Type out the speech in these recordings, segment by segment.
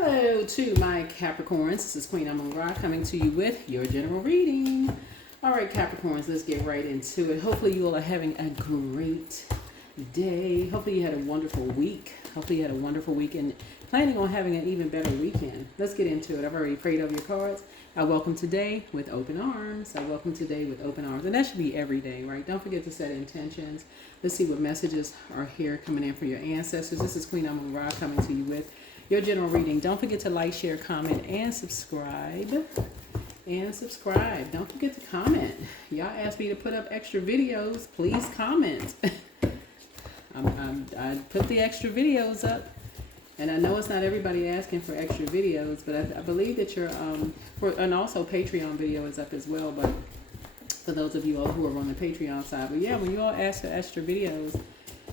Hello to my Capricorns. This is Queen Amun Ra coming to you with your general reading. All right, Capricorns, let's get right into it. Hopefully you all are having a great day. Hopefully you had a wonderful week. Hopefully you had a wonderful weekend. Planning on having an even better weekend. Let's get into it. I've already prayed over your cards. I welcome today with open arms. I welcome today with open arms. And that should be every day, right? Don't forget to set intentions. Let's see what messages are here coming in from your ancestors. This is Queen Amun Ra coming to you with your general reading. Don't forget to like, share, comment, and subscribe. Don't forget to comment. Y'all asked me to put up extra videos. Please comment. I put the extra videos up. And I know it's not everybody asking for extra videos, but I believe that and also Patreon video is up as well, but for those of you all who are on the Patreon side. But yeah, when you all ask for extra videos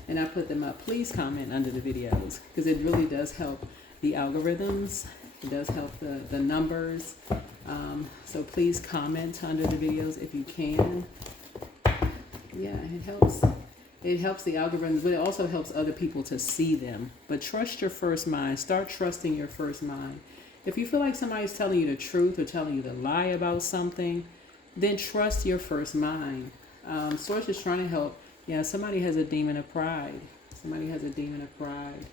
and I put them up, please comment under the videos, because it really does help the algorithms. It does help the numbers. So please comment under the videos if you can. Yeah, it helps. It helps the algorithms, but it also helps other people to see them. But trust your first mind. Start trusting your first mind. If you feel like somebody's telling you the truth or telling you the lie about something, then trust your first mind. Source is trying to help. Yeah, somebody has a demon of pride. Somebody has a demon of pride.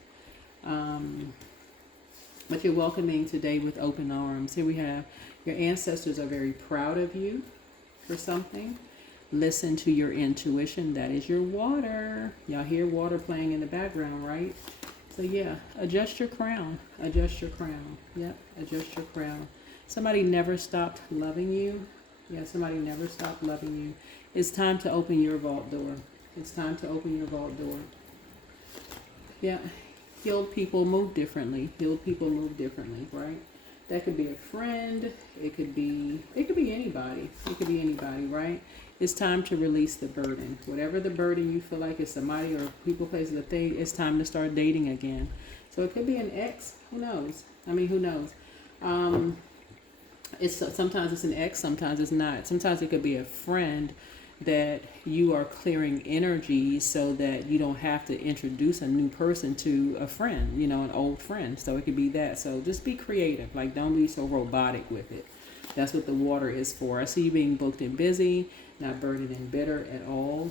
But you're welcoming today with open arms. Here we have your ancestors are very proud of you for something. Listen to your intuition. That is your water. Y'all hear water playing in the background, right? So yeah, adjust your crown. Adjust your crown. Yep, adjust your crown. Somebody never stopped loving you. Yeah, somebody never stopped loving you. It's time to open your vault door. It's time to open your vault door. Yeah, healed people move differently. Healed people move differently, right? That could be a friend. It could be anybody. It could be anybody, right? It's time to release the burden. Whatever the burden you feel like is somebody or people, places, a thing, it's time to start dating again. So it could be an ex. Who knows? I mean, who knows? Sometimes it's an ex, sometimes it's not. Sometimes it could be a friend that you are clearing energy so that you don't have to introduce a new person to a friend, an old friend. So it could be that. So just be creative. Like, don't be so robotic with it. That's what the water is for. I see you being booked and busy, not burdened and bitter at all.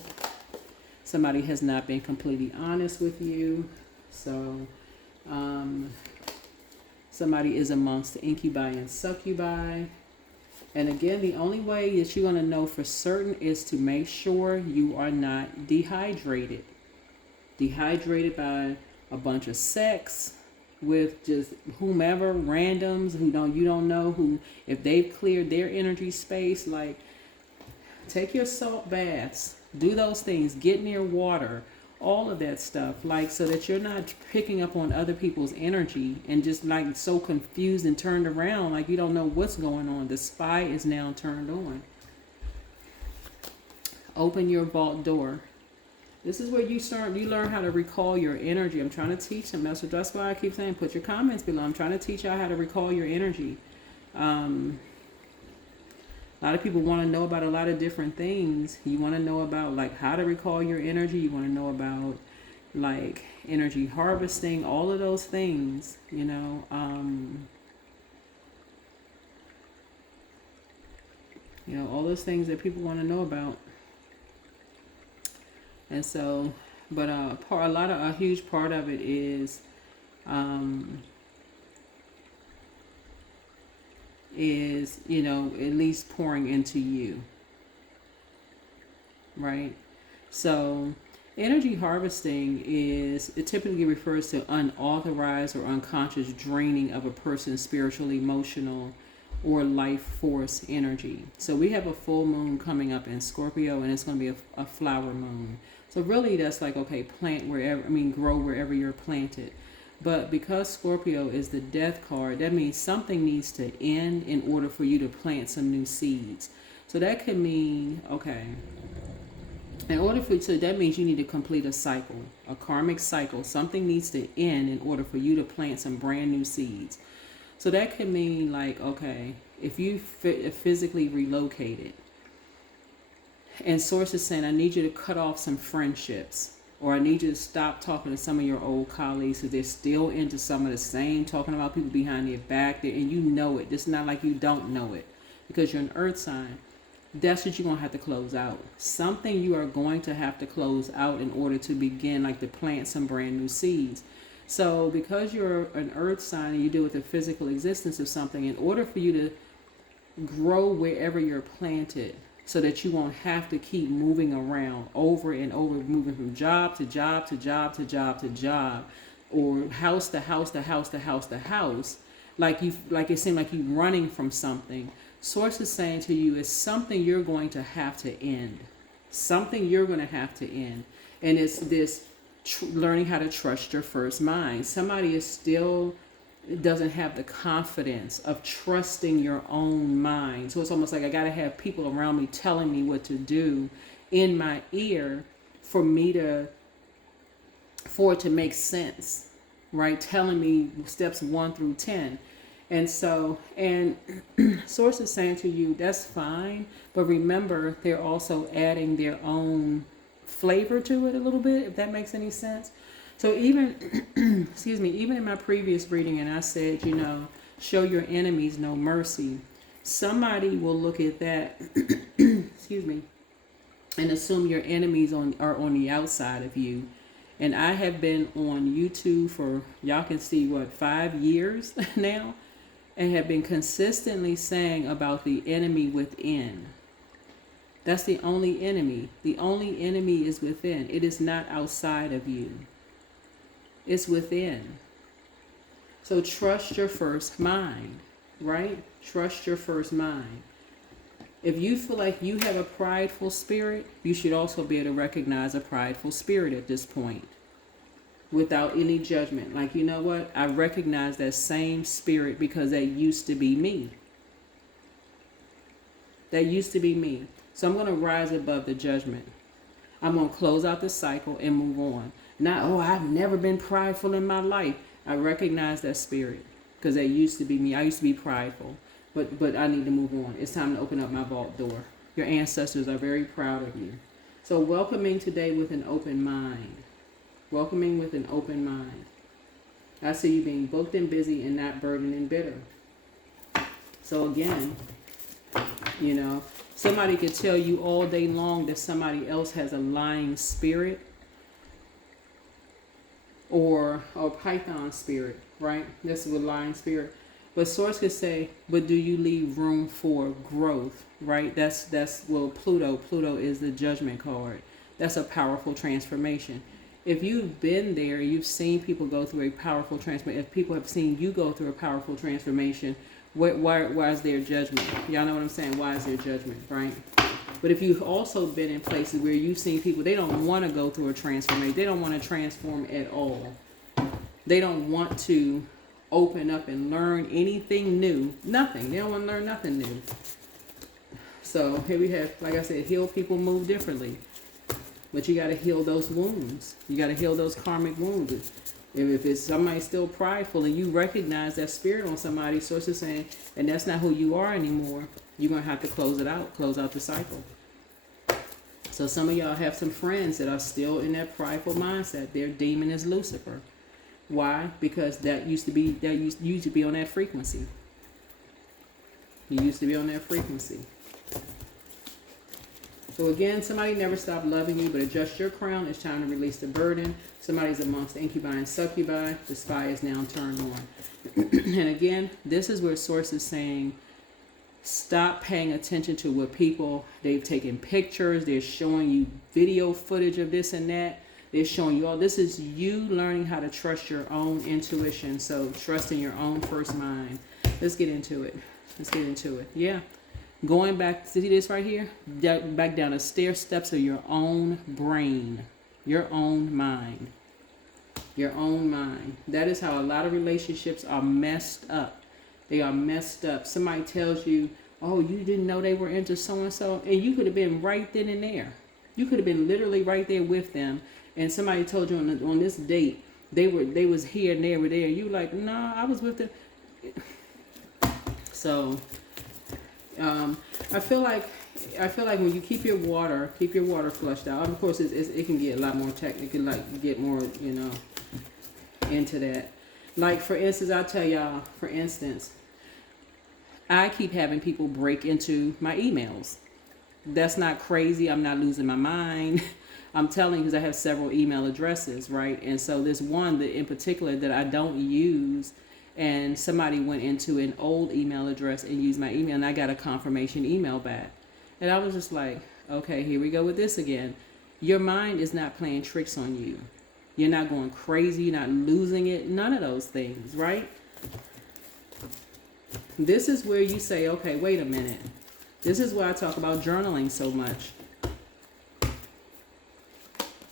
Somebody has not been completely honest with you. So somebody is amongst the incubi and succubi. And again, the only way that you're going to know for certain is to make sure you are not dehydrated. Dehydrated by a bunch of sex with just whomever, randoms who you don't know, who, if they've cleared their energy space, like, take your salt baths, do those things, get near water, all of that stuff, like, so that you're not picking up on other people's energy and just like so confused and turned around, like you don't know what's going on. The spy is now turned on. Open your vault door. This is where you learn how to recall your energy. I'm trying to teach them. That's why I keep saying, put your comments below. I'm trying to teach y'all how to recall your energy. A lot of people want to know about a lot of different things. You want to know about like how to recall your energy. You want to know about like energy harvesting, all of those things, all those things that people want to know about. And so, but a huge part of it is at least pouring into you, right? So energy harvesting it typically refers to unauthorized or unconscious draining of a person's spiritual, emotional, or life force energy. So we have a full moon coming up in Scorpio, and it's going to be a flower moon. So really that's like, okay, grow wherever you're planted. But because Scorpio is the death card, that means something needs to end in order for you to plant some new seeds. So that could mean, okay, that means you need to complete a cycle, a karmic cycle. Something needs to end in order for you to plant some brand new seeds. So that could mean like, okay, if you physically relocated, and source is saying, I need you to cut off some friendships. Or I need you to stop talking to some of your old colleagues because they're still into some of the same, talking about people behind their back there, and you know it. It's not like you don't know it because you're an earth sign. That's what you're going to have to close out. Something you are going to have to close out in order to begin, like to plant some brand new seeds. So because you're an earth sign and you deal with the physical existence of something, in order for you to grow wherever you're planted, so that you won't have to keep moving around over and over, moving from job to job to job to job to job, or house to house to house to house to house, like it seemed like you running from something. Source is saying to you, it's something you're going to have to end. Something you're going to have to end. And it's this learning how to trust your first mind. Somebody is still doesn't have the confidence of trusting your own mind. So it's almost like I got to have people around me telling me what to do in my ear for it to make sense, right? Telling me steps 1 through 10. And so, and Source is saying to you, that's fine. But remember, they're also adding their own flavor to it a little bit, if that makes any sense. So even, excuse me, even in my previous reading, and I said, show your enemies no mercy. Somebody will look at that, excuse me, and assume your enemies are on the outside of you. And I have been on YouTube for, y'all can see, 5 years now, and have been consistently saying about the enemy within. That's the only enemy. The only enemy is within. It is not outside of you. It's within. So trust your first mind, right? Trust your first mind. If you feel like you have a prideful spirit, you should also be able to recognize a prideful spirit at this point without any judgment. Like, you know what? I recognize that same spirit because that used to be me. That used to be me. So I'm going to rise above the judgment. I'm going to close out the cycle and move on. Not, I've never been prideful in my life. I recognize that spirit because that used to be me. I used to be prideful, but I need to move on. It's time to open up my vault door. Your ancestors are very proud of you. So welcoming today with an open mind. Welcoming with an open mind. I see you being booked and busy and not burdened and bitter. So again, somebody could tell you all day long that somebody else has a lying spirit or a python spirit, right? This is a lying spirit. But Source could say, but do you leave room for growth, right? That's Pluto. Pluto is the judgment card. That's a powerful transformation. If you've been there, you've seen people go through a powerful transformation. If people have seen you go through a powerful transformation, why is there judgment? Y'all know what I'm saying? Why is there judgment, right? But if you've also been in places where you've seen people, they don't want to go through a transformation. They don't want to transform at all. They don't want to open up and learn anything new. Nothing. They don't want to learn nothing new. So here we have, like I said, heal people move differently. But you got to heal those wounds. You got to heal those karmic wounds. If it's somebody still prideful and you recognize that spirit on somebody, Source is saying, and that's not who you are anymore, you're going to have to close it out, close out the cycle. So some of y'all have some friends that are still in that prideful mindset. Their demon is Lucifer. Why? Because that used to be on that frequency. He used to be on that frequency. So again, somebody never stopped loving you, but adjust your crown. It's time to release the burden. Somebody's amongst incubi and succubi. The spy is now turned on. And again, this is where Source is saying, stop paying attention to what people, they've taken pictures. They're showing you video footage of this and that. They're showing you all. This is you learning how to trust your own intuition. So trust in your own first mind. Let's get into it. Yeah. Going back, see this right here? Back down the stair steps of your own brain. Your own mind. Your own mind. That is how a lot of relationships are messed up. They are messed up. Somebody tells you, oh, you didn't know they were into so-and-so. And you could have been right then and there. You could have been literally right there with them. And somebody told you on this date, they was here and they were there. You like, no, I was with them. So... I feel like I feel like when you keep your water flushed out. Of course, it can get a lot more technical, like get more, into that. Like for instance, I'll tell y'all. For instance, I keep having people break into my emails. That's not crazy. I'm not losing my mind. I'm telling you because I have several email addresses, right? And so this one that in particular that I don't use, and somebody went into an old email address and used my email, and I got a confirmation email back. And I was just like, okay, here we go with this again. Your mind is not playing tricks on you. You're not going crazy. You're not losing it. None of those things, right? This is where you say, okay, wait a minute. This is why I talk about journaling so much.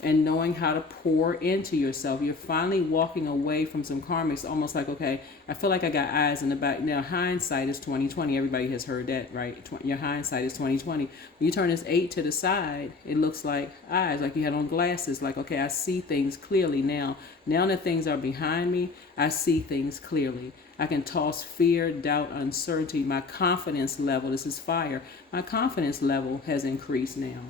And knowing how to pour into yourself. You're finally walking away from some karmics. Almost like, okay, I feel like I got eyes in the back. Now, hindsight is 20/20. Everybody has heard that, right? Your hindsight is 20/20. When you turn this 8 to the side, it looks like eyes, like you had on glasses. Like, okay, I see things clearly now. Now that things are behind me, I see things clearly. I can toss fear, doubt, uncertainty. My confidence level, this is fire. My confidence level has increased now.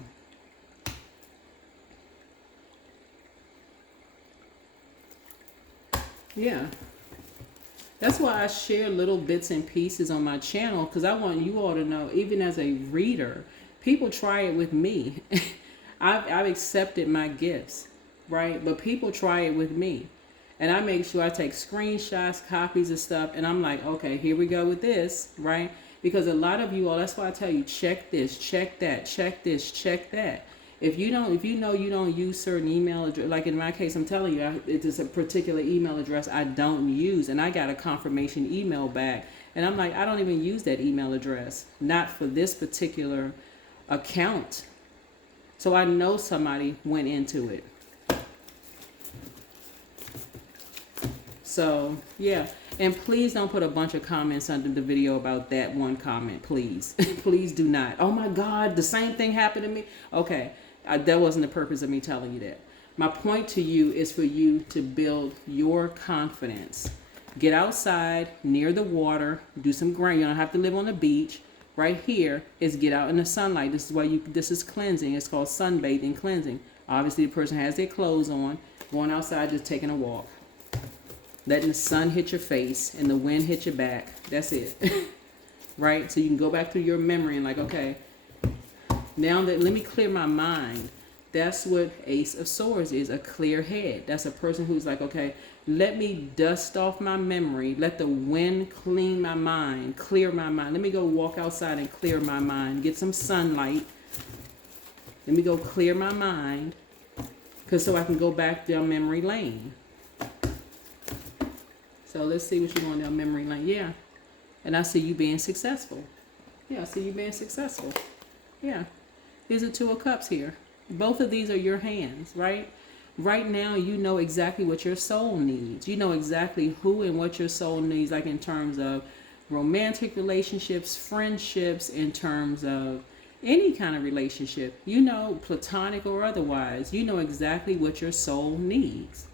Yeah. That's why I share little bits and pieces on my channel, because I want you all to know, even as a reader, people try it with me. I've accepted my gifts, right? But people try it with me. And I make sure I take screenshots, copies of stuff, and I'm like, okay, here we go with this, right? Because a lot of you all, that's why I tell you, check this, check that, check this, check that. If you know you don't use certain email address, like in my case, I'm telling you, it is a particular email address I don't use, and I got a confirmation email back, and I'm like, I don't even use that email address, not for this particular account. So I know somebody went into it. So yeah, and please don't put a bunch of comments under the video about that one comment, please. Please do not. Oh my God, the same thing happened to me. Okay. That wasn't the purpose of me telling you that. My point to you is for you to build your confidence. Get outside near the water, do some ground. You don't have to live on the beach. Right here is get out in the sunlight. This is why this is cleansing. It's called sunbathing, cleansing. Obviously, the person has their clothes on, going outside, just taking a walk. Letting the sun hit your face and the wind hit your back. That's it. Right? So you can go back through your memory and like, okay, now that let me clear my mind. That's what Ace of Swords is, a clear head. That's a person who's like, okay, let me dust off my memory. Let the wind clean my mind, clear my mind. Let me go walk outside and clear my mind. Get some sunlight. Let me go clear my mind, so I can go back down memory lane. So let's see what you're going down memory lane. Yeah. And I see you being successful. Yeah, I see you being successful. Yeah. Here's the Two of Cups here. Both of these are your hands, right? Right now, you know exactly what your soul needs. You know exactly who and what your soul needs, like in terms of romantic relationships, friendships, in terms of any kind of relationship. You know, platonic or otherwise. You know exactly what your soul needs.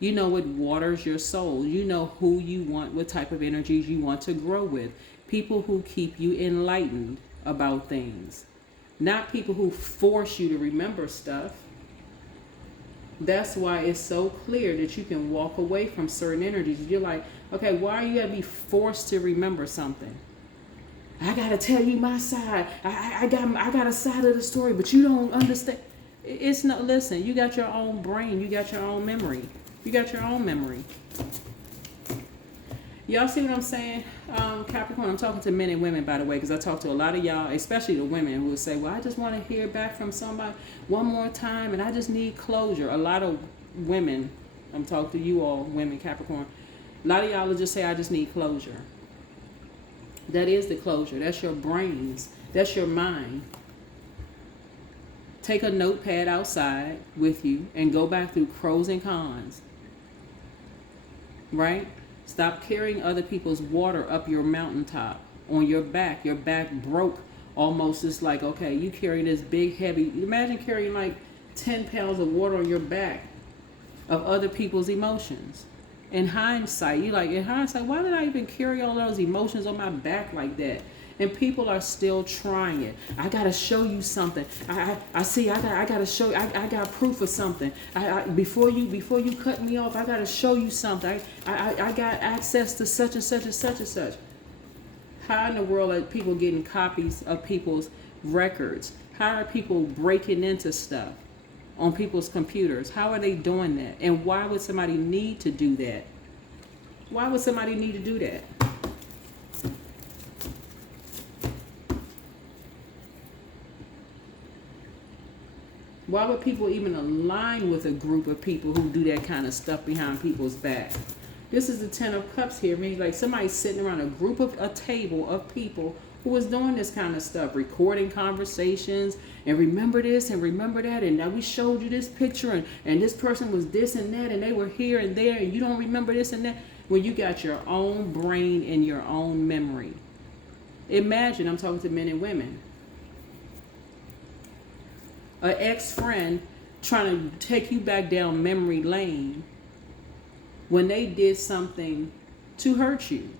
You know what waters your soul. You know who you want, what type of energies you want to grow with. People who keep you enlightened about things. Not people who force you to remember stuff. That's why it's so clear that you can walk away from certain energies. You're like, okay, why are you gotta be forced to remember something? I gotta tell you my side. I got a side of the story, but you don't understand. It's not. Listen, you got your own brain. You got your own memory. You got your own memory. Y'all see what I'm saying? Capricorn, I'm talking to men and women, by the way, because I talk to a lot of y'all, especially the women, who will say, well, I just want to hear back from somebody one more time, and I just need closure. A lot of women, I'm talking to you all, women, Capricorn, a lot of y'all will just say, I just need closure. That is the closure. That's your brains. That's your mind. Take a notepad outside with you and go back through pros and cons. Right? Stop carrying other people's water up your mountaintop on your back. Your back broke almost. It's like, okay, you carry this big, heavy. Imagine carrying like 10 pounds of water on your back of other people's emotions. In hindsight, why did I even carry all those emotions on my back like that? And people are still trying it. I gotta show you something. I see. I gotta show. I got proof of something. Before you cut me off, I gotta show you something. I got access to such and such and such and such. How in the world are people getting copies of people's records? How are people breaking into stuff on people's computers? How are they doing that? And why would somebody need to do that? Why would somebody need to do that? Why would people even align with a group of people who do that kind of stuff behind people's back? This is the Ten of Cups here. Means like somebody's sitting around a table of people who was doing this kind of stuff, recording conversations, and remember this and remember that, and now we showed you this picture, and this person was this and that, and they were here and there, and you don't remember this and that. When you got your own brain and your own memory. Imagine, I'm talking to men and women. An ex-friend trying to take you back down memory lane when they did something to hurt you.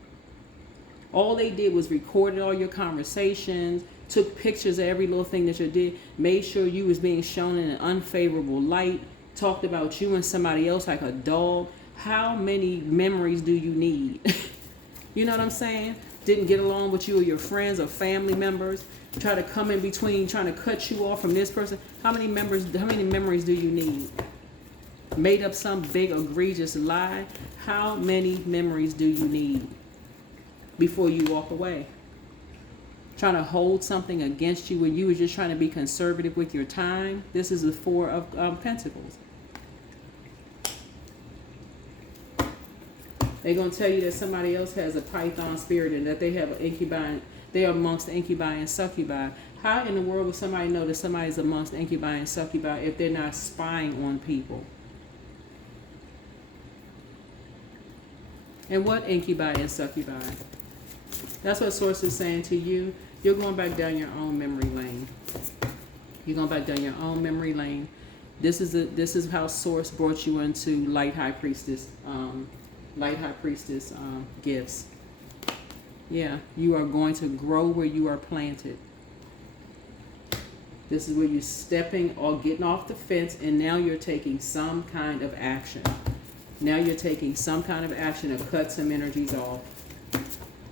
All they did was recorded all your conversations, took pictures of every little thing that you did, made sure you was being shown in an unfavorable light, talked about you and somebody else like a dog. How many memories do you need? You know what I'm saying? Didn't get along with you or your friends or family members, try to come in between, trying to cut you off from this person. How many memories do you need? Made up some big egregious lie. How many memories do you need before you walk away? Trying to hold something against you when you were just trying to be conservative with your time. This is the Four of Pentacles. They're going to tell you that somebody else has a python spirit and that they have an incubi. They're amongst the incubi and succubi. How in the world would somebody know that somebody's amongst the incubi and succubi if they're not spying on people? And what incubi and succubi? That's what Source is saying to you. You're going back down your own memory lane. You're going back down your own memory lane. This is how Source brought you into Light High Priestess gifts. Yeah, you are going to grow where you are planted. This is where you're stepping or getting off the fence, and now you're taking some kind of action. Now you're taking some kind of action to cut some energies off.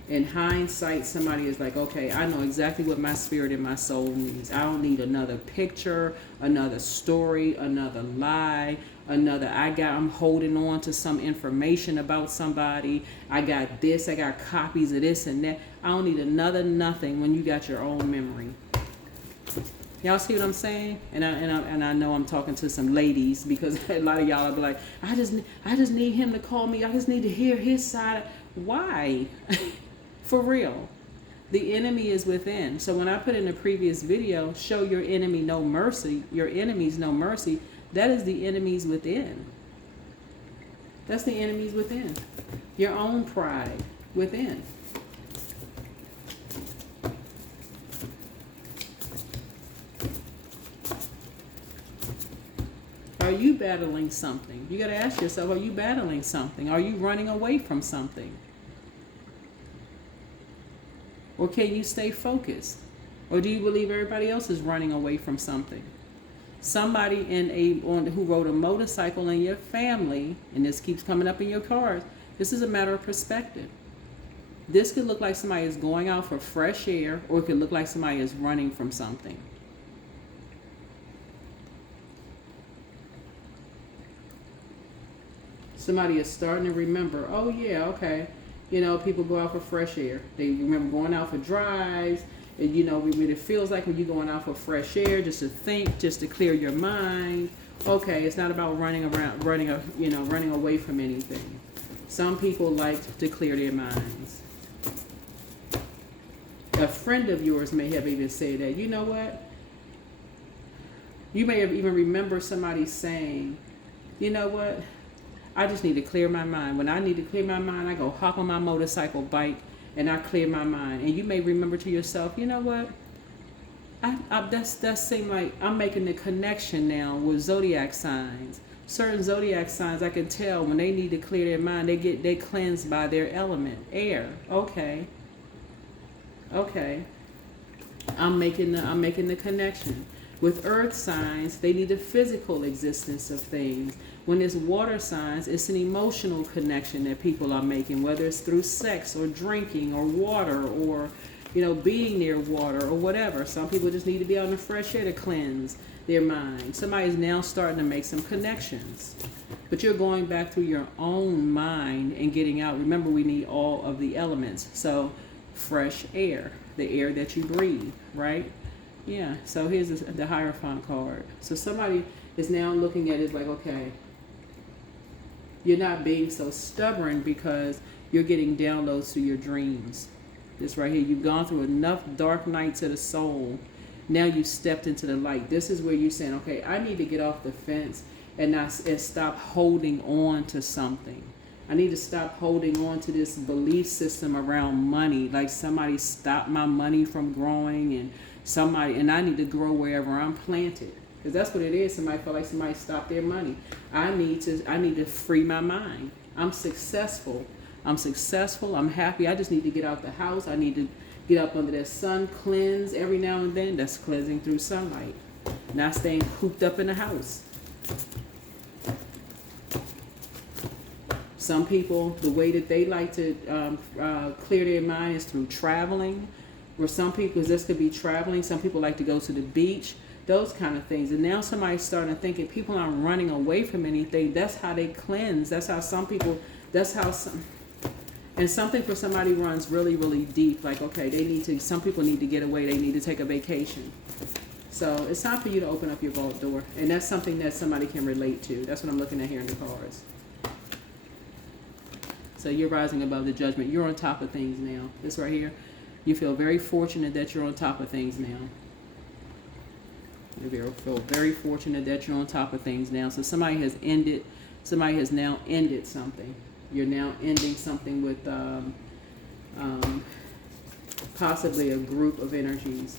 In hindsight, somebody is like, okay, I know exactly what my spirit and my soul needs. I don't need another picture, another story, another lie, I'm holding on to some information about somebody. I got this, I got copies of this and that. I don't need another nothing when you got your own memory. Y'all see what I'm saying? And I know I'm talking to some ladies, because a lot of y'all will be like, I just need him to call me. I just need to hear his side. Why? For real. The enemy is within. So when I put in the previous video, show your enemy no mercy, your enemies no mercy, that is the enemies within. That's the enemies within. Your own pride within. Are you battling something? You got to ask yourself, are you battling something? Are you running away from something? Or can you stay focused? Or do you believe everybody else is running away from something? Somebody who rode a motorcycle in your family, and this keeps coming up in your cards, this is a matter of perspective. This could look like somebody is going out for fresh air, or it could look like somebody is running from something. Somebody is starting to remember, oh yeah, okay. You know, people go out for fresh air. They remember going out for drives. And, you know, it feels like when you're going out for fresh air, just to think, just to clear your mind. Okay, it's not about running away from anything. Some people like to clear their minds. A friend of yours may have even said that. You know what? You may have even remember somebody saying, you know what? I just need to clear my mind. When I need to clear my mind, I go hop on my motorcycle bike and I clear my mind. And you may remember to yourself, you know what? That seems like I'm making the connection now with zodiac signs. Certain zodiac signs, I can tell when they need to clear their mind, they cleansed by their element, air. Okay. Okay, I'm making the connection. With earth signs, they need the physical existence of things. When it's water signs, it's an emotional connection that people are making, whether it's through sex or drinking or water or, being near water or whatever. Some people just need to be out in the fresh air to cleanse their mind. Somebody's now starting to make some connections. But you're going back through your own mind and getting out. Remember, we need all of the elements. So fresh air, the air that you breathe, right? Yeah, so here's the Hierophant card. So somebody is now looking at it like, okay, you're not being so stubborn because you're getting downloads through your dreams. This right here, you've gone through enough dark nights of the soul. Now you've stepped into the light. This is where you're saying, okay, I need to get off the fence and stop holding on to something. I need to stop holding on to this belief system around money. Like somebody stopped my money from growing and I need to grow wherever I'm planted. Because that's what it is. Somebody felt like somebody stopped their money. I need to free my mind. I'm successful. I'm happy. I just need to get out the house. I need to get up under that sun, cleanse every now and then. That's cleansing through sunlight. Not staying cooped up in the house. Some people, the way that they like to clear their mind is through traveling. Or some people, this could be traveling. Some people like to go to the beach. Those kind of things. And now somebody's starting to think people aren't running away from anything. That's how they cleanse. That's how some people, and something for somebody runs really, really deep. Like, okay, some people need to get away. They need to take a vacation. So it's time for you to open up your vault door. And that's something that somebody can relate to. That's what I'm looking at here in the cards. So you're rising above the judgment. You're on top of things now. This right here. You feel very fortunate that you're on top of things now. You feel very fortunate that you're on top of things now. So somebody has now ended something. You're now ending something with possibly a group of energies.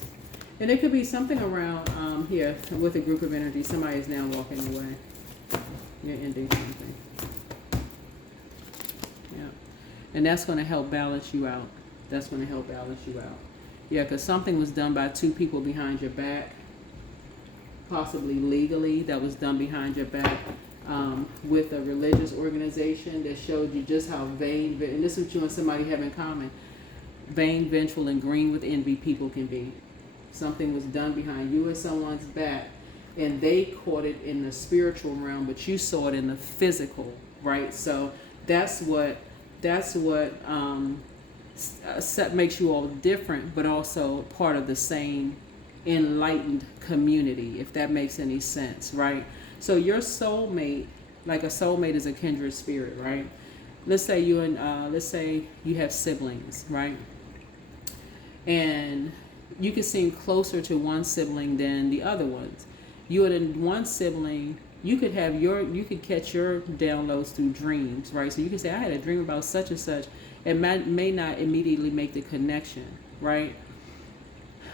And it could be something around here with a group of energies. Somebody is now walking away. You're ending something. Yeah. And that's going to help balance you out. Yeah, because something was done by two people behind your back. Possibly legally, that was done behind your back with a religious organization that showed you just how vain, and this is what you and somebody have in common, vain, vengeful, and green with envy people can be. Something was done behind you and someone's back, and they caught it in the spiritual realm, but you saw it in the physical, right? So that's what makes you all different, but also part of the same enlightened community, if that makes any sense, right? So your soulmate, like a soulmate is a kindred spirit, right? Let's say you have siblings, right? And you can seem closer to one sibling than the other ones. You and one sibling, you could catch your downloads through dreams, right? So you can say, I had a dream about such and such. It may not immediately make the connection, right?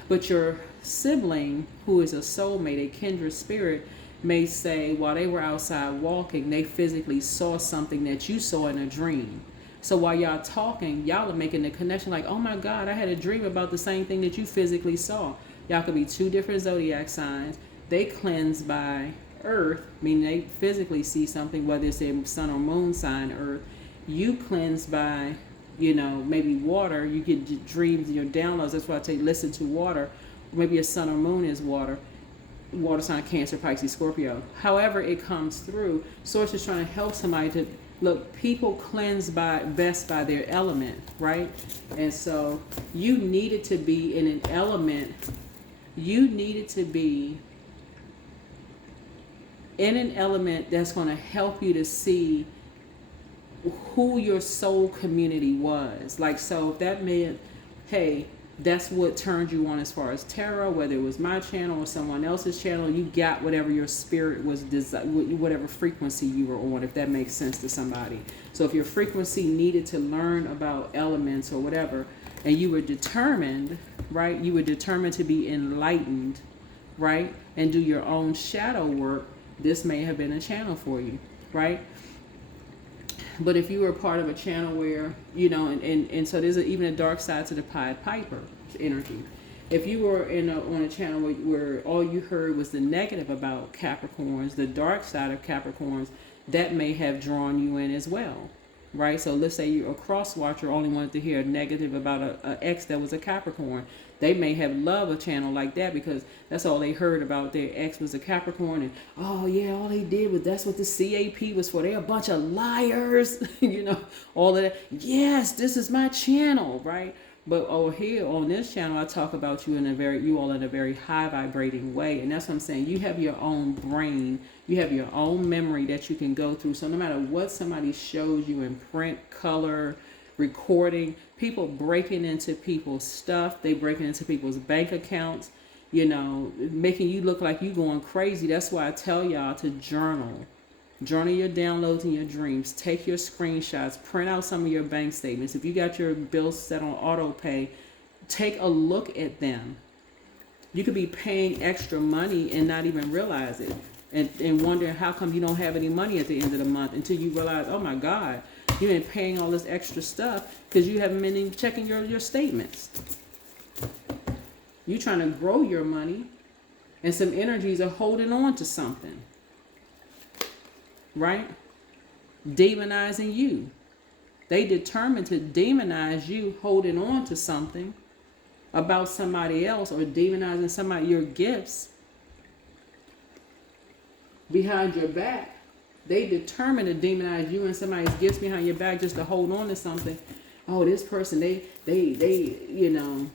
But your sibling, who is a soulmate, a kindred spirit, may say while they were outside walking, they physically saw something that you saw in a dream. So while y'all talking, y'all are making the connection like, oh my God, I had a dream about the same thing that you physically saw. Y'all could be two different zodiac signs. They cleanse by earth, meaning they physically see something, whether it's their sun or moon sign, earth. You cleanse by, maybe water. You get dreams, your downloads. That's why I say listen to water. Maybe your sun or moon is water. Water sign, Cancer, Pisces, Scorpio. However it comes through, Source is trying to help somebody to look. People cleanse best by their element, right? And so you needed to be in an element. You needed to be in an element that's going to help you to see who your soul community was. Like, so if that meant, hey, that's what turned you on as far as tarot, whether it was my channel or someone else's channel, you got whatever your spirit was, whatever frequency you were on, if that makes sense to somebody. So if your frequency needed to learn about elements or whatever, and you were determined, right? You were determined to be enlightened, right? And do your own shadow work, this may have been a channel for you, right? But if you were part of a channel where, you know, and so there's even a dark side to the Pied Piper energy. If you were on a channel where all you heard was the negative about Capricorns, the dark side of Capricorns, that may have drawn you in as well, right? So let's say you're a cross watcher, only wanted to hear a negative about a ex that was a Capricorn. They may have loved a channel like that because that's all they heard about their ex was a Capricorn, and oh yeah, all they did was that's what the CAP was for. They're a bunch of liars, you know, all of that. Yes, this is my channel, right? But over here on this channel, I talk about you all in a very high vibrating way. And that's what I'm saying. You have your own brain. You have your own memory that you can go through. So no matter what somebody shows you in print, color, recording, people breaking into people's stuff, they breaking into people's bank accounts, you know, making you look like you going crazy. That's why I tell y'all to journal. Journal your downloads and your dreams. Take your screenshots. Print out some of your bank statements. If you got your bills set on auto pay, take a look at them. You could be paying extra money and not even realize it. And wondering how come you don't have any money at the end of the month until you realize, oh my God, you've been paying all this extra stuff because you haven't been checking your statements. You're trying to grow your money and some energies are holding on to something. Right? Demonizing you. They determined to demonize you holding on to something about somebody else or demonizing somebody, your gifts behind your back. They determined to demonize you and somebody's gifts behind your back just to hold on to something. Oh, this person, they, you know,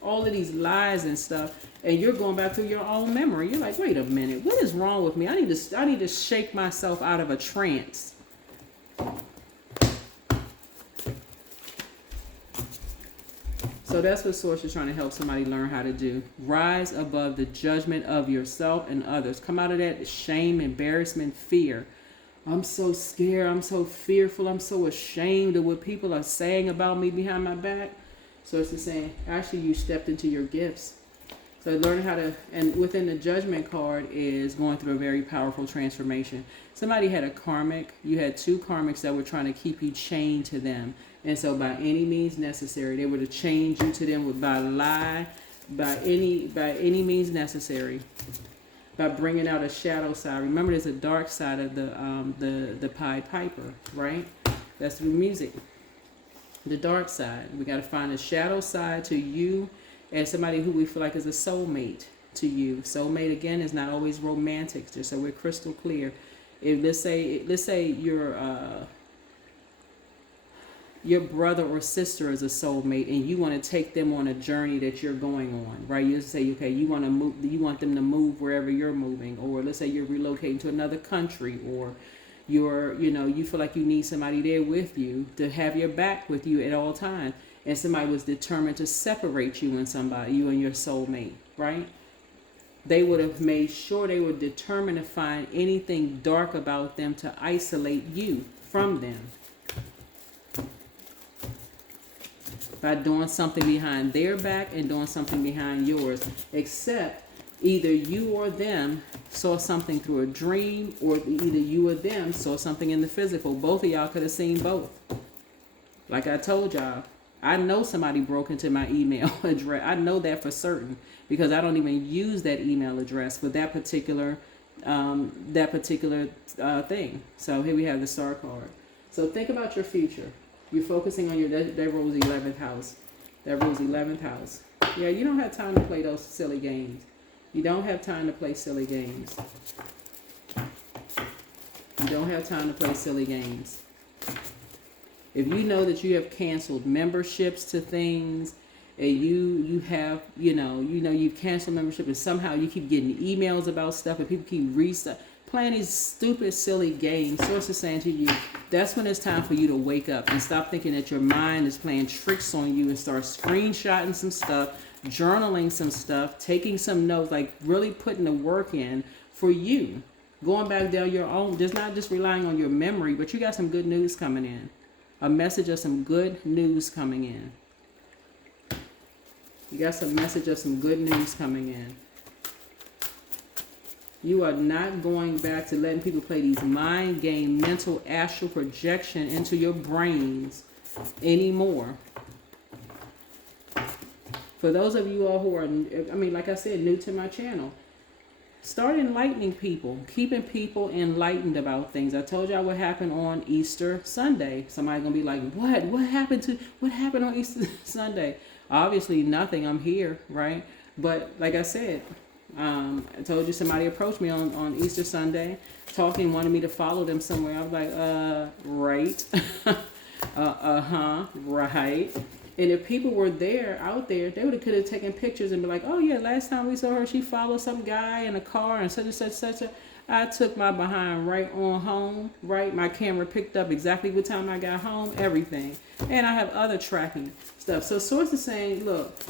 all of these lies and stuff. And you're going back through your own memory. You're like, wait a minute, what is wrong with me? I need to shake myself out of a trance. So that's what Source is trying to help somebody learn how to do. Rise above the judgment of yourself and others. Come out of that shame, embarrassment, fear. I'm so scared. I'm so fearful. I'm so ashamed of what people are saying about me behind my back. So it's saying, actually, you stepped into your gifts. So learn how to, and within the judgment card is going through a very powerful transformation. Somebody had a karmic. You had two karmics that were trying to keep you chained to them. And so by any means necessary, they were to change you to them by lie, by any means necessary, by bringing out a shadow side. Remember, there's a dark side of the Pied Piper, right? That's through music. The dark side. We got to find a shadow side to you as somebody who we feel like is a soulmate to you. Soulmate, again, is not always romantic, just so we're crystal clear. If let's say your brother or sister is a soulmate and you want to take them on a journey that you're going on, right? You say, okay, you want them to move wherever you're moving, or let's say you're relocating to another country, or you feel like you need somebody there with you to have your back with you at all times. And somebody was determined to separate you you and your soulmate, right? They would have made sure they were determined to find anything dark about them to isolate you from them. By doing something behind their back and doing something behind yours. Except either you or them saw something through a dream, or either you or them saw something in the physical. Both of y'all could have seen both. Like I told y'all, I know somebody broke into my email address. I know that for certain because I don't even use that email address for that particular thing. So here we have the Star card. So think about your future. You're focusing on that rules 11th house. That rules 11th house. Yeah, you don't have time to play those silly games. You don't have time to play silly games. You don't have time to play silly games. If you know that you have canceled memberships to things, and you have, you've canceled membership, and somehow you keep getting emails about stuff, and people keep playing these stupid, silly games. Source is saying to you, that's when it's time for you to wake up and stop thinking that your mind is playing tricks on you, and start screenshotting some stuff, journaling some stuff, taking some notes, like really putting the work in for you. Going back down your own, just not just relying on your memory, but you got some good news coming in. A message of some good news coming in. You got some message of some good news coming in. You are not going back to letting people play these mind game, mental, astral projection into your brains anymore. For those of you all who are, like I said, new to my channel, start enlightening people, keeping people enlightened about things. I told y'all what happened on Easter Sunday. Somebody's going to be like, what? What happened on Easter Sunday? Obviously nothing. I'm here, right? But like I said, I told you somebody approached me on Easter Sunday, talking, wanted me to follow them somewhere. I was like, right. Right. And if people were out there, they could have taken pictures and be like, oh yeah, last time we saw her, she followed some guy in a car and such and such, such. I took my behind right on home, right? My camera picked up exactly what time I got home, everything. And I have other tracking stuff. So Source is saying, look,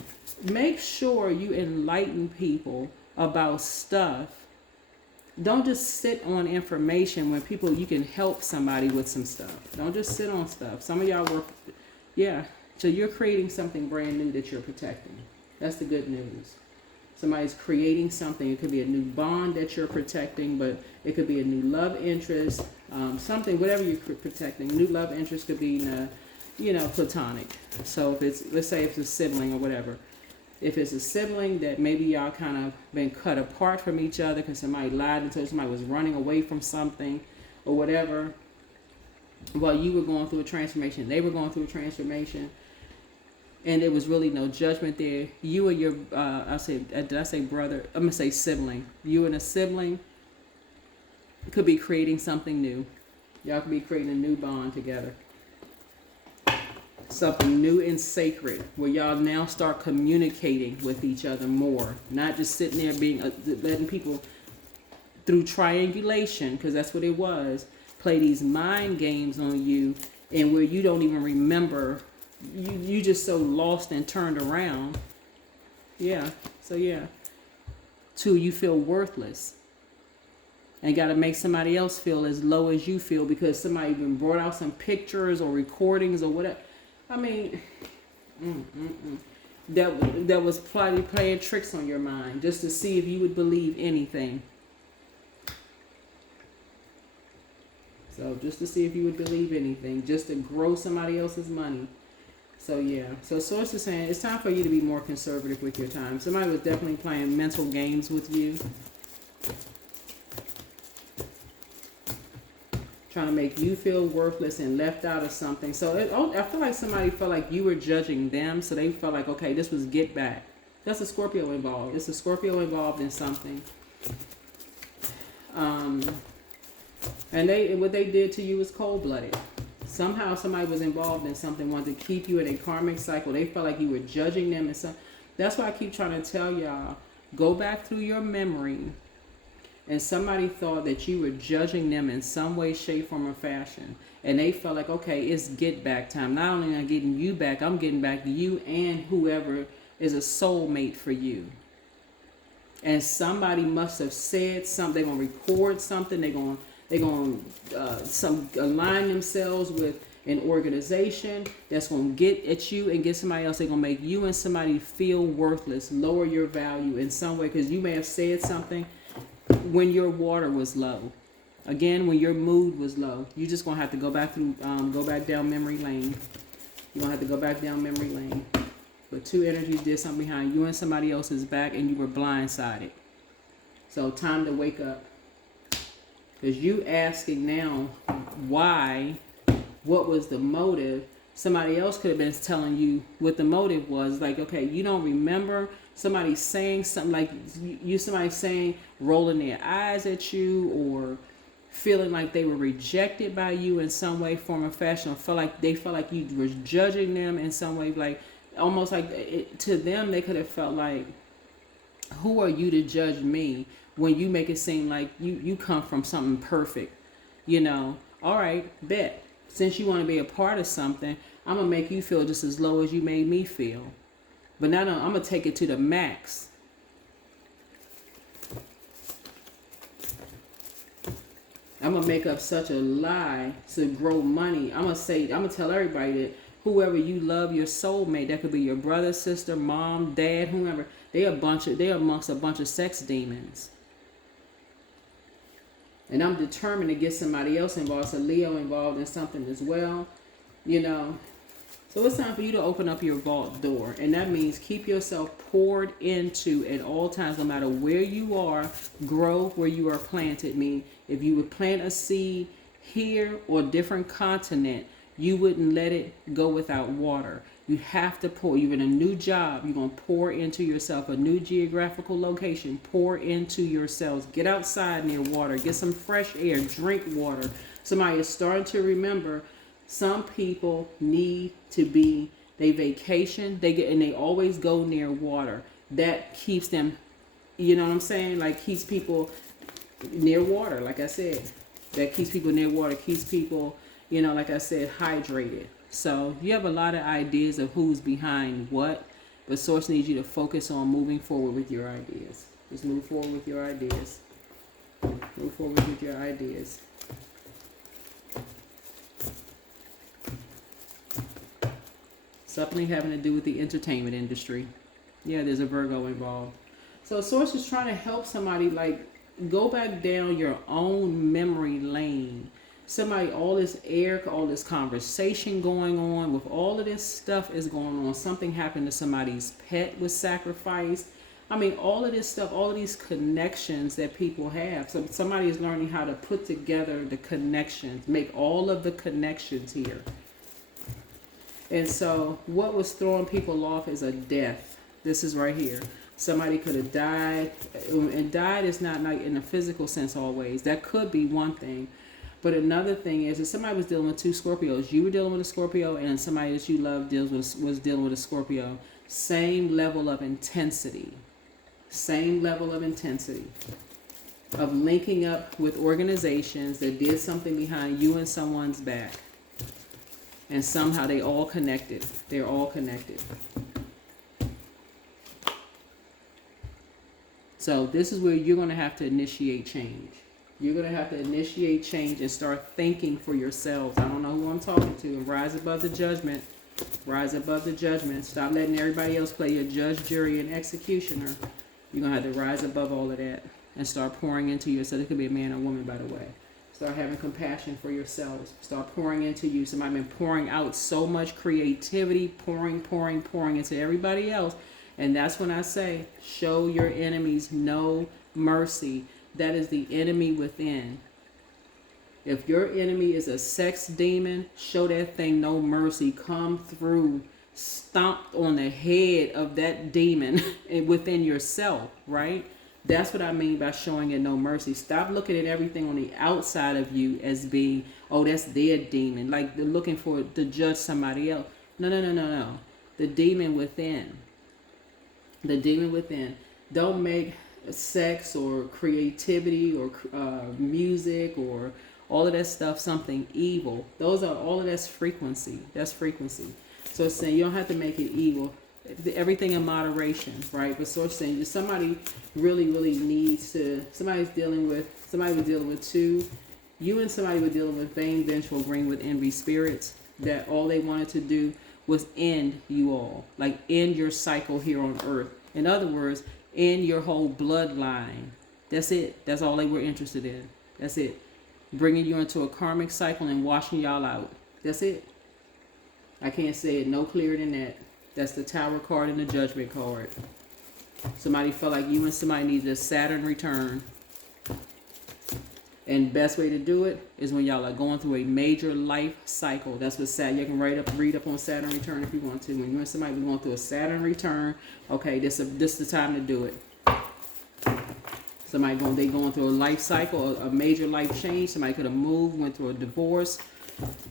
make sure you enlighten people about stuff. Don't just sit on information when you can help somebody with some stuff. Don't just sit on stuff. Some of y'all work, yeah. So you're creating something brand new that you're protecting. That's the good news. Somebody's creating something. It could be a new bond that you're protecting, but it could be a new love interest, something, whatever you're protecting. New love interest could be, platonic. So if it's, let's say it's a sibling or whatever. If it's a sibling that maybe y'all kind of been cut apart from each other because somebody lied and told somebody was running away from something or whatever, while you were going through a transformation, they were going through a transformation, and there was really no judgment there. You and your, did I say brother? I'm going to say sibling. You and a sibling could be creating something new. Y'all could be creating a new bond together. Something new and sacred where y'all now start communicating with each other more. Not just sitting there letting people through triangulation, because that's what it was, play these mind games on you, and where you don't even remember. You just so lost and turned around. Yeah. So yeah. 2, you feel worthless. And got to make somebody else feel as low as you feel because somebody even brought out some pictures or recordings or whatever. I mean, that was playing tricks on your mind just to see if you would believe anything. So just to see if you would believe anything, just to grow somebody else's money. So yeah, so Source is saying it's time for you to be more conservative with your time. Somebody was definitely playing mental games with you. Trying to make you feel worthless and left out of something. So I feel like somebody felt like you were judging them. So they felt like, okay, this was get back. That's a Scorpio involved. It's a Scorpio involved in something. And what they did to you was cold-blooded. Somehow somebody was involved in something, wanted to keep you in a karmic cycle. They felt like you were judging them. And so that's why I keep trying to tell y'all, go back through your memory. And somebody thought that you were judging them in some way, shape, form, or fashion. And they felt like, okay, it's get back time. Not only am I getting you back, I'm getting back to you and whoever is a soulmate for you. And somebody must have said something. They're going to record something. They're going to align themselves with an organization that's going to get at you and get somebody else. They're going to make you and somebody feel worthless, lower your value in some way because you may have said something when your water was low. Again, when your mood was low. You're just going to have to go back down memory lane. You're going to have to go back down memory lane. But 2 energies did something behind you and somebody else's back and you were blindsided. So time to wake up. Because you asking now why, what was the motive? Somebody else could have been telling you what the motive was. Like, okay, you don't remember somebody saying something, like somebody saying, rolling their eyes at you or feeling like they were rejected by you in some way, form, or fashion, or they felt like you were judging them in some way, like almost like to them they could have felt like, who are you to judge me when you make it seem like you come from something perfect, all right, bet. Since you want to be a part of something, I'm going to make you feel just as low as you made me feel. But now I'm going to take it to the max. I'm going to make up such a lie to grow money. I'm going to tell everybody that whoever you love, your soulmate, that could be your brother, sister, mom, dad, whoever, they're amongst a bunch of sex demons. And I'm determined to get somebody else involved. So Leo involved in something as well, you know. So it's time for you to open up your vault door. And that means keep yourself poured into at all times, no matter where you are. Grow where you are planted. Mean if you would plant a seed here or different continent, you wouldn't let it go without water. You have to pour. You're in a new job. You're going to pour into yourself. A new geographical location. Pour into yourselves. Get outside near water. Get some fresh air. Drink water. Somebody is starting to remember some people need to be, they vacation, and they always go near water. That keeps them, you know what I'm saying? Like keeps people near water, like I said. That keeps people near water, keeps people, you know, like I said, hydrated. So you have a lot of ideas of who's behind what, but Source needs you to focus on moving forward with your ideas. Just move forward with your ideas. Move forward with your ideas. Something having to do with the entertainment industry. Yeah, there's a Virgo involved. So Source is trying to help somebody, like, go back down your own memory lane. Somebody, all this air, all this conversation going on, with all of this stuff is going on. Something happened to somebody's pet was sacrificed. I mean, all of this stuff, all of these connections that people have. So somebody is learning how to put together the connections, make all of the connections here. And so what was throwing people off is a death. This is right here. Somebody could have died. And died is not like in a physical sense always. That could be one thing. But another thing is that somebody was dealing with two Scorpios. You were dealing with a Scorpio, and somebody that you love was dealing with a Scorpio. Same level of intensity. Same level of intensity. Of linking up with organizations that did something behind you and someone's back. And somehow they all connected. They're all connected. So this is where you're going to have to initiate change. You're going to have to initiate change and start thinking for yourselves. I don't know who I'm talking to. And rise above the judgment. Rise above the judgment. Stop letting everybody else play your judge, jury, and executioner. You're going to have to rise above all of that and start pouring into yourself. It could be a man or woman, by the way. Start having compassion for yourselves. Start pouring into you. Somebody been pouring out so much creativity, pouring into everybody else. And that's when I say, show your enemies no mercy. That is the enemy within. If your enemy is a sex demon, show that thing no mercy. Come through. Stomp on the head of that demon within yourself, right? That's what I mean by showing it no mercy. Stop looking at everything on the outside of you as being, oh, that's their demon. Like they're looking for to judge somebody else. No. The demon within. The demon within. Don't make sex or creativity or music or all of that stuff something evil. All of that's frequency. That's frequency. So it's saying you don't have to make it evil. Everything in moderation, right? But Source saying somebody really needs to, somebody was dealing with two, you and somebody were dealing with vain, vengeful, green with envy spirits, that all they wanted to do was end you all, like end your cycle here on earth. In other words, end your whole bloodline. That's it. That's all they were interested in. That's it. Bringing you into a karmic cycle and washing y'all out. That's it. I can't say it no clearer than that. That's the Tower card and the Judgment card. Somebody felt like you and somebody needed a Saturn return. And best way to do it is when y'all are going through a major life cycle. That's what Saturn, you can read up on Saturn return if you want to. When you and somebody going through a Saturn return, okay, this is the time to do it. Somebody going through a life cycle, a major life change. Somebody could have moved, went through a divorce,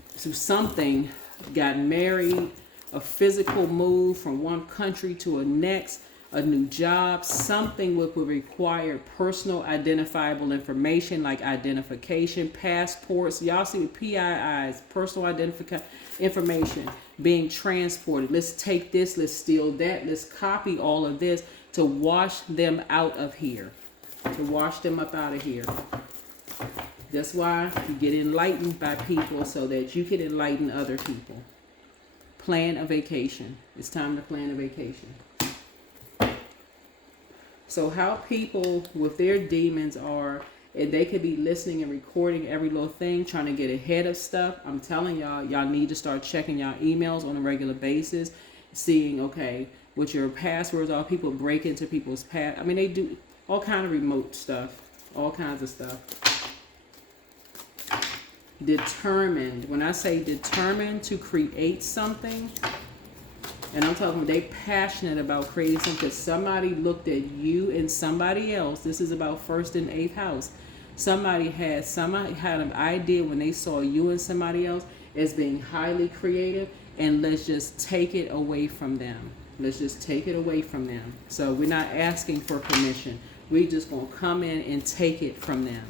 through something, got married, a physical move from one country to a next, a new job, something would require personal identifiable information like identification, passports. Y'all see the PIIs, personal identification information being transported. Let's take this, let's steal that, let's copy all of this to wash them out of here, to wash them up out of here. That's why you get enlightened by people so that you can enlighten other people. Plan a vacation. It's time to plan a vacation. So how people with their demons are And they could be listening and recording every little thing, trying to get ahead of stuff. I'm telling y'all need to start checking y'all emails on a regular basis, seeing, okay, what your passwords are. People break into people's I mean, they do all kind of remote stuff, all kinds of stuff. Determined. When I say determined to create something, and I'm talking about they passionate about creating something because somebody looked at you and somebody else. This is about first and eighth house. Somebody had an idea when they saw you and somebody else as being highly creative, and let's just take it away from them. Let's just take it away from them. So we're not asking for permission. We're just going to come in and take it from them.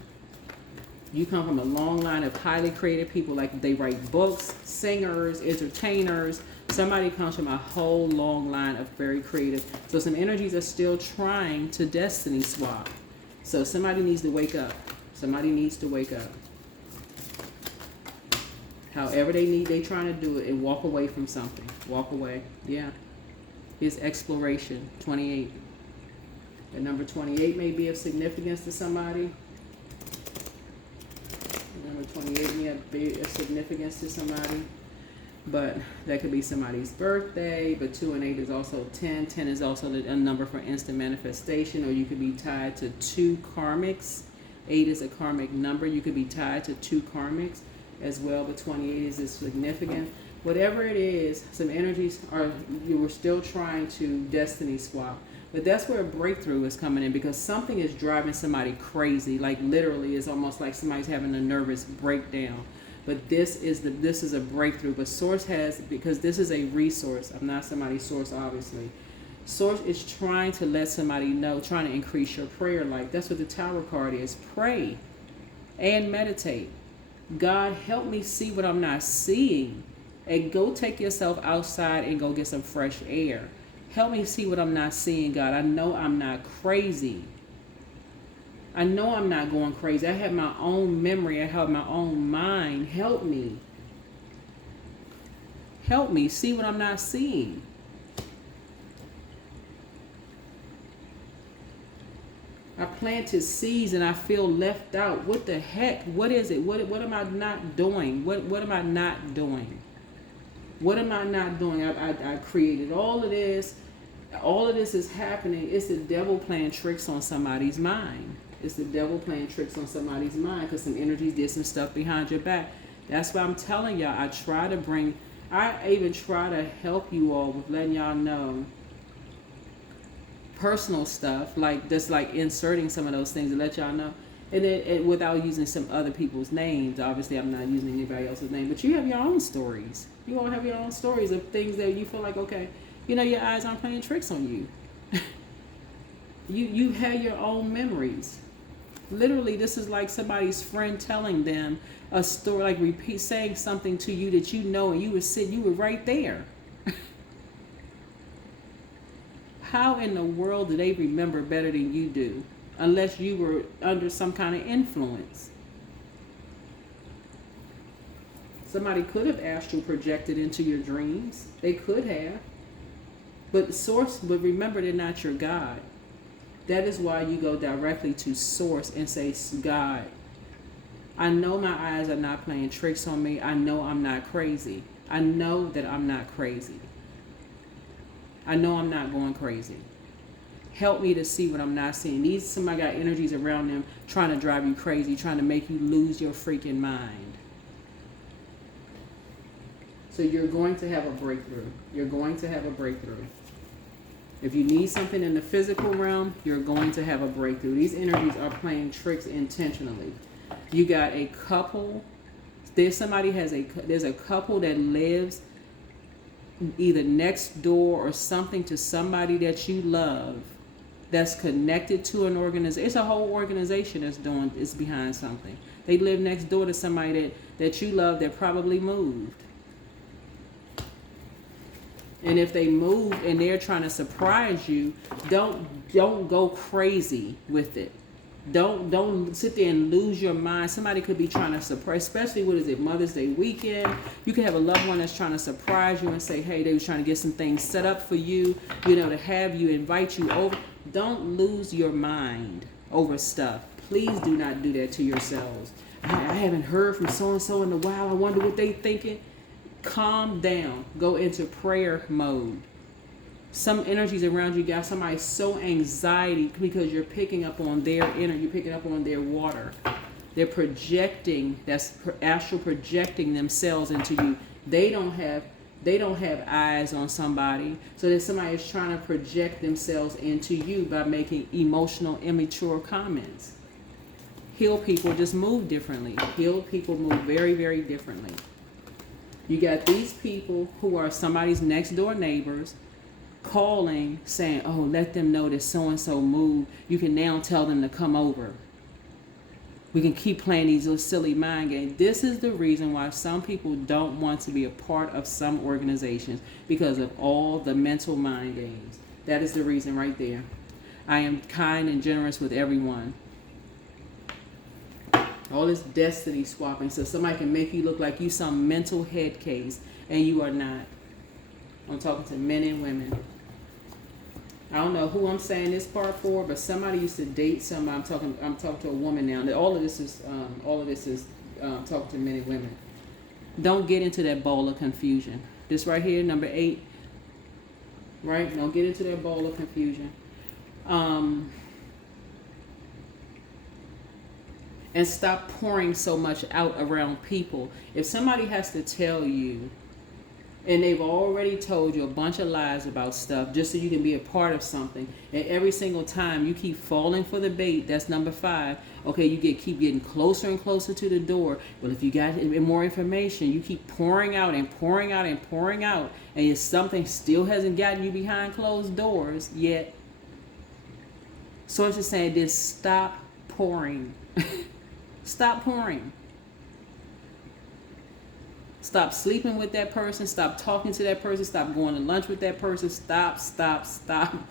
You come from a long line of highly creative people, like they write books, singers, entertainers. Somebody comes from a whole long line of very creative. So some energies are still trying to destiny swap. So somebody needs to wake up. Somebody needs to wake up. However they trying to do it, and walk away from something. Walk away. Yeah. It's exploration. 28. The number 28 may be of significance to somebody. Number 28 may be of significance to somebody. But that could be somebody's birthday. But 2 and 8 is also 10. 10 is also a number for instant manifestation. Or you could be tied to 2 karmics. 8 is a karmic number. You could be tied to 2 karmics as well. But 28 is significant. Whatever it is, some energies you were still trying to destiny swap. But that's where a breakthrough is coming in, because something is driving somebody crazy. Like literally, it's almost like somebody's having a nervous breakdown. But this is a breakthrough. But Source has, because this is a resource. I'm not somebody's source, obviously. Source is trying to let somebody know, trying to increase your prayer life. That's what the Tower card is. Pray and meditate. God, help me see what I'm not seeing. And go take yourself outside and go get some fresh air. Help me see what I'm not seeing, God. I know I'm not crazy. I know I'm not going crazy. I have my own memory. I have my own mind. Help me. Help me see what I'm not seeing. I planted seeds and I feel left out. What the heck? What is it? What am I not doing? What am I not doing? What am I not doing? I created all of this. All of this is happening. It's the devil playing tricks on somebody's mind. It's the devil playing tricks on somebody's mind because some energies did some stuff behind your back. That's why I'm telling y'all, I even try to help you all with letting y'all know personal stuff, like just like inserting some of those things to let y'all know. And without using some other people's names. Obviously, I'm not using anybody else's name, but you have your own stories. You all have your own stories of things that you feel like, okay, you know, your eyes aren't playing tricks on you. You have your own memories. Literally, this is like somebody's friend telling them a story, like saying something to you that you know, and you were right there. How in the world do they remember better than you do? Unless you were under some kind of influence. Somebody could have astral projected into your dreams. They could have. But remember, they're not your God. That is why you go directly to Source and say, God, I know my eyes are not playing tricks on me. I know I'm not crazy. I know that I'm not crazy. I know I'm not going crazy. Help me to see what I'm not seeing. Somebody got energies around them trying to drive you crazy, trying to make you lose your freaking mind. So you're going to have a breakthrough. You're going to have a breakthrough. If you need something in the physical realm, you're going to have a breakthrough. These energies are playing tricks intentionally. You got a couple. There's a couple that lives either next door or something to somebody that you love, that's connected to an organization. It's a whole organization is behind something. They live next door to somebody that you love that probably moved. And if they move and they're trying to surprise you, don't go crazy with it. Don't sit there and lose your mind. Somebody could be trying to surprise, especially Mother's Day weekend. You could have a loved one that's trying to surprise you and say, hey, they were trying to get some things set up for you, to have you, invite you over. Don't lose your mind over stuff. Please do not do that to yourselves. I haven't heard from so-and-so in a while. I wonder what they thinking. Calm down. Go into prayer mode. Some energies around you got somebody so anxiety because you're picking up on their energy, you're picking up on their water. They're projecting, that's astral projecting themselves into you. They don't have eyes on somebody, so that somebody is trying to project themselves into you by making emotional, immature comments. Heal people just move differently. Healed people move very, very differently. You got these people who are somebody's next door neighbors calling, saying, oh, let them know that so-and-so moved. You can now tell them to come over. We can keep playing these little silly mind games. This is the reason why some people don't want to be a part of some organizations, because of all the mental mind games. That is the reason right there. I am kind and generous with everyone. All this destiny swapping, so somebody can make you look like you some mental head case, and you are not. I'm talking to men and women. I don't know who I'm saying this part for, but somebody used to date somebody. I'm talking to a woman now. All of this is talking to men and women. Don't get into that ball of confusion. This right here, number 8. Right? Don't get into that ball of confusion. And stop pouring so much out around people. If somebody has to tell you, and they've already told you a bunch of lies about stuff just so you can be a part of something, and every single time you keep falling for the bait, that's number 5. Okay, you keep getting closer and closer to the door. Well, if you got more information, you keep pouring out and pouring out and pouring out, and if something still hasn't gotten you behind closed doors yet, so it's just saying, just stop pouring. Stop pouring. Stop sleeping with that person. Stop talking to that person. Stop going to lunch with that person. Stop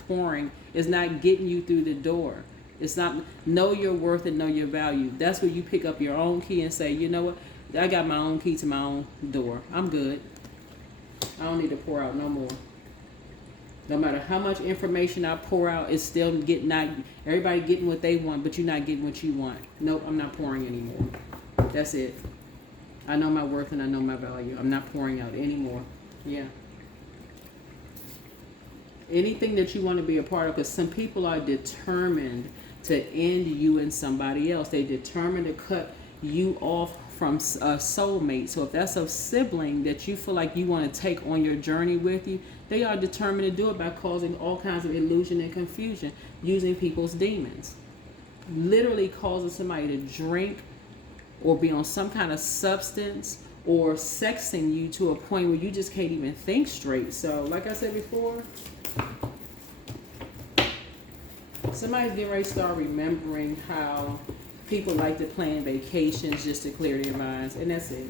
pouring. It's not getting you through the door. It's not. Know your worth and know your value. That's where you pick up your own key and say, you know what? I got my own key to my own door. I'm good. I don't need to pour out no more. No matter how much information I pour out, it's still not everybody getting what they want, but you're not getting what you want. Nope, I'm not pouring anymore. That's it. I know my worth and I know my value. I'm not pouring out anymore. Yeah. Anything that you want to be a part of, because some people are determined to end you and somebody else. They determined to cut you off from a soulmate. So if that's a sibling that you feel like you want to take on your journey with you, they are determined to do it by causing all kinds of illusion and confusion, using people's demons. Literally causing somebody to drink or be on some kind of substance, or sexing you to a point where you just can't even think straight. So like I said before, somebody's getting ready to start remembering how people like to plan vacations just to clear their minds, and that's it.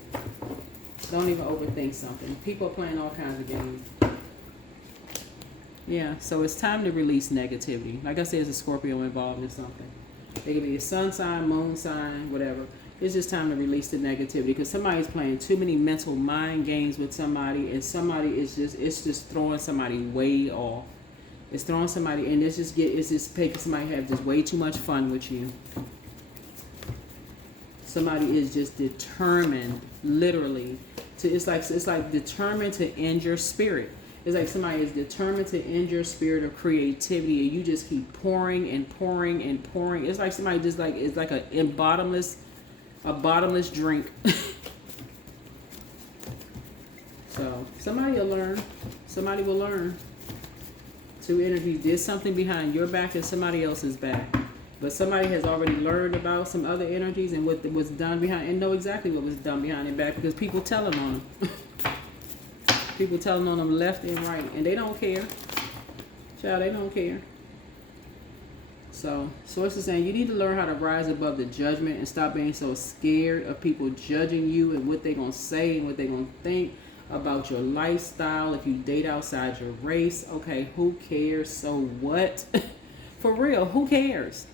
Don't even overthink something. People are playing all kinds of games. Yeah, so it's time to release negativity. Like I said, there's a Scorpio involved in something. It could be a sun sign, moon sign, whatever. It's just time to release the negativity, because somebody's playing too many mental mind games with somebody, and somebody is just throwing somebody way off. It's throwing somebody, and it's just making somebody have just way too much fun with you. Somebody is just determined, literally, it's like determined to end your spirit. It's like somebody is determined to end your spirit of creativity, and you just keep pouring and pouring and pouring. It's like somebody just like, it's like a bottomless drink. So somebody will learn. Somebody will learn. 2 energies did something behind your back and somebody else's back. But somebody has already learned about some other energies and what was done behind, and know exactly what was done behind their back, because people telling on them. People telling on them left and right, and they don't care. Child, they don't care. So Source is saying you need to learn how to rise above the judgment and stop being so scared of people judging you and what they're going to say and what they're going to think about your lifestyle. If you date outside your race, okay, who cares? So what? For real, who cares?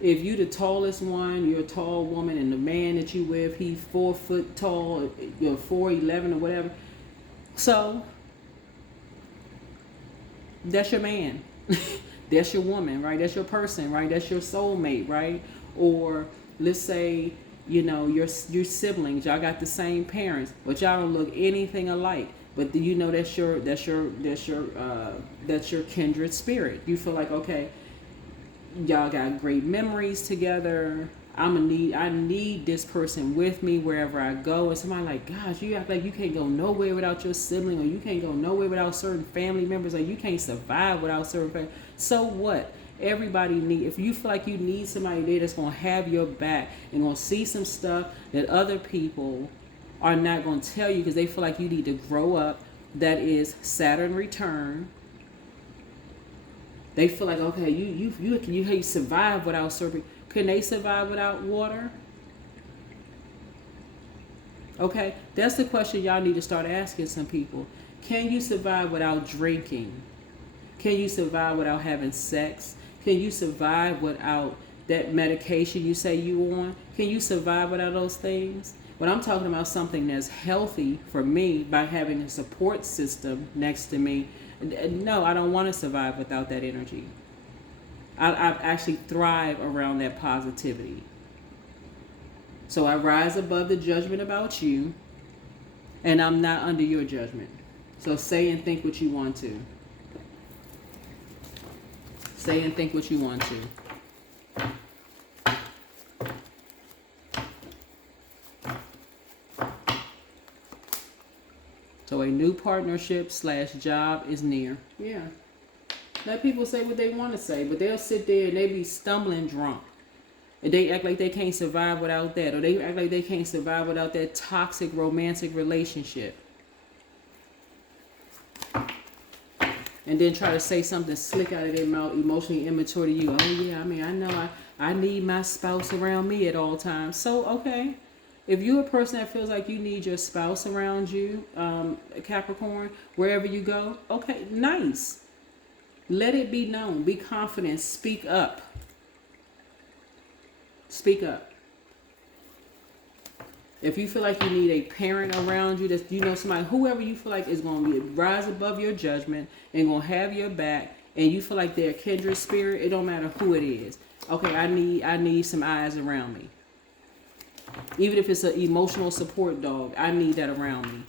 If you the tallest one, you're a tall woman, and the man that you with, he's 4 foot tall, you're 4'11" or whatever. So that's your man. That's your woman, right? That's your person, right? That's your soulmate, right? Or let's say, you know, your siblings, y'all got the same parents, but y'all don't look anything alike. But do you know that's your kindred spirit? You feel like, okay, y'all got great memories together. I need this person with me wherever I go. And somebody like, gosh, you act like you can't go nowhere without your sibling, or you can't go nowhere without certain family members, or you can't survive without certain family. So what? Everybody if you feel like you need somebody there that's gonna have your back and gonna see some stuff that other people are not gonna tell you because they feel like you need to grow up. That is Saturn return. They feel like, okay, you survive without certain. Can they survive without water? Okay, that's the question y'all need to start asking some people. Can you survive without drinking? Can you survive without having sex? Can you survive without that medication you say you on? Can you survive without those things? But I'm talking about something that's healthy for me by having a support system next to me. No, I don't want to survive without that energy. I actually thrive around that positivity. So I rise above the judgment about you, and I'm not under your judgment. So say and think what you want to. Say and think what you want to. So a new partnership / job is near. Yeah. Let people say what they want to say, but they'll sit there and they be stumbling drunk. And they act like they can't survive without that, or they act like they can't survive without that toxic romantic relationship. And then try to say something slick out of their mouth, emotionally immature to you. Oh yeah, I mean, I know I need my spouse around me at all times. So, okay. If you're a person that feels like you need your spouse around you, Capricorn, wherever you go, okay, nice. Let it be known. Be confident. Speak up. Speak up. If you feel like you need a parent around you, that you know somebody, whoever you feel like is going to rise above your judgment and going to have your back, and you feel like they're a kindred spirit, it don't matter who it is. Okay, I need some eyes around me. Even if it's an emotional support dog, I need that around me.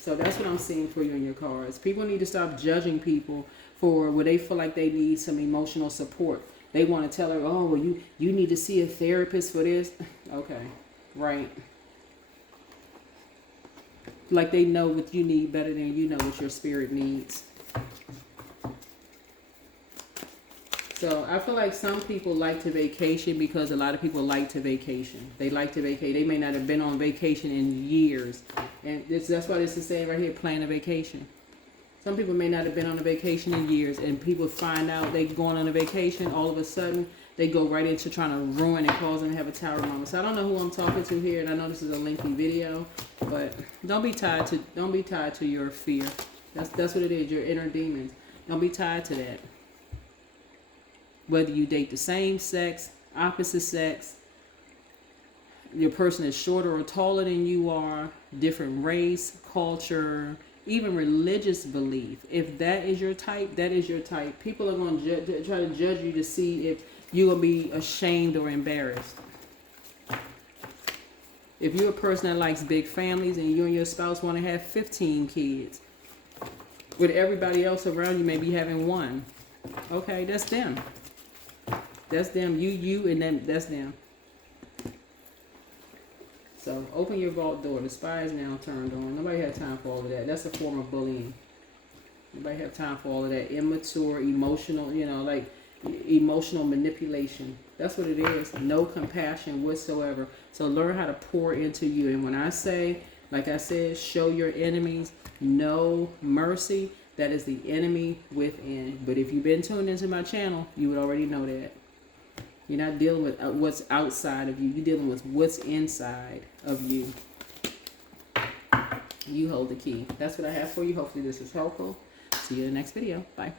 So that's what I'm seeing for you in your cards. People need to stop judging people for where they feel like they need some emotional support. They want to tell her, oh, well, you need to see a therapist for this. Okay, right. Like they know what you need better than you know what your spirit needs. So I feel like some people like to vacation because a lot of people like to vacation. They like to vacate. They may not have been on vacation in years. And that's why this is saying right here, plan a vacation. Some people may not have been on a vacation in years, and people find out they're going on a vacation, all of a sudden they go right into trying to ruin and cause them to have a tower moment. So I don't know who I'm talking to here, and I know this is a lengthy video, but don't be tied to your fear. That's what it is, your inner demons. Don't be tied to that. Whether you date the same sex, opposite sex, your person is shorter or taller than you are, different race, culture, even religious belief. If that is your type, that is your type. People are going to try to judge you to see if you're going to be ashamed or embarrassed. If you're a person that likes big families and you and your spouse want to have 15 kids, with everybody else around you maybe having one, okay, that's them. That's them. You, and them. That's them. So open your vault door. The spy is now turned on. Nobody has time for all of that. That's a form of bullying. Nobody have time for all of that immature, emotional, like emotional manipulation. That's what it is. No compassion whatsoever. So learn how to pour into you. And when I say, like I said, show your enemies no mercy, that is the enemy within. But if you've been tuned into my channel, you would already know that. You're not dealing with what's outside of you. You're dealing with what's inside of you. You hold the key. That's what I have for you. Hopefully this is helpful. See you in the next video. Bye.